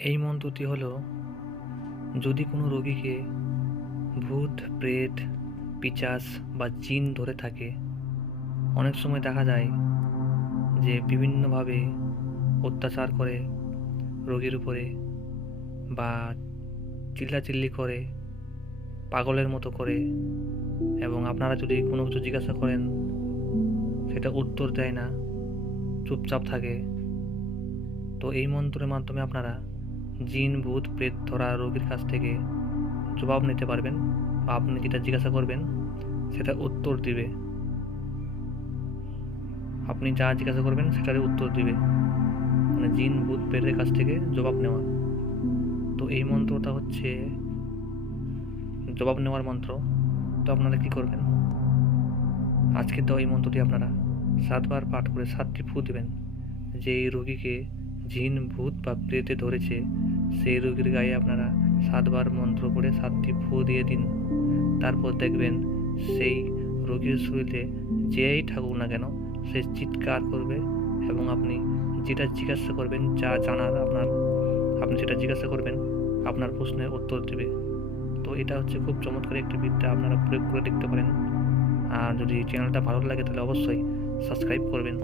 এই মন্ত্রটি হলো, যদি কোনো রোগীকে ভূত, প্রেত, পিচাস বা জিন ধরে থাকে, অনেক সময় দেখা যায় যে বিভিন্নভাবে অত্যাচার করে রোগীর উপরে বা চিল্লাচিল্লি করে, পাগলের মতো করে। এবং আপনারা যদি কোনো কিছু জিজ্ঞাসা করেন, সেটা উত্তর দেয় না, চুপচাপ থাকে। তো এই মন্ত্রের মাধ্যমে আপনারা জিন ভূত প্রেত ধরা রোগীর কাছ থেকে জবাব নিতে পারবেন বা আপনি যেটা জিজ্ঞাসা করবেন, সেটা উত্তর দিবে। আপনি যা জিজ্ঞাসা করবেন, সেটারই উত্তর দিবে। মানে জিন ভূত প্রেতের কাছ থেকে জবাব নেওয়া। তো এই মন্ত্রটা হচ্ছে জবাব নেওয়ার মন্ত্র। তো আপনারা কি করবেন? আজকে তো এই মন্ত্রটি আপনারা সাতবার পাঠ করে সাতটি ফু দেবেন। যে এই রোগীকে জিন ভূত বা প্রেতে ধরেছে সেই রোগীর গায়ে আপনারা সাতবার মন্ত্র পড়ে সাতটি ফু দিয়ে দিন। তারপর দেখবেন সেই রোগীর শরীরে যেই থাকুক না কেন, সে চিৎকার করবে এবং আপনি যেটা জিজ্ঞাসা করবেন, যা জানার আপনার, আপনি যেটা জিজ্ঞাসা করবেন, আপনার প্রশ্নের উত্তর দেবে। তো এটা হচ্ছে খুব চমৎকার একটি বিদ্যা আপনারা প্রয়োগ করে দেখতে পারেন। আর যদি চ্যানেলটা ভালো লাগে তাহলে অবশ্যই সাবস্ক্রাইব করবেন।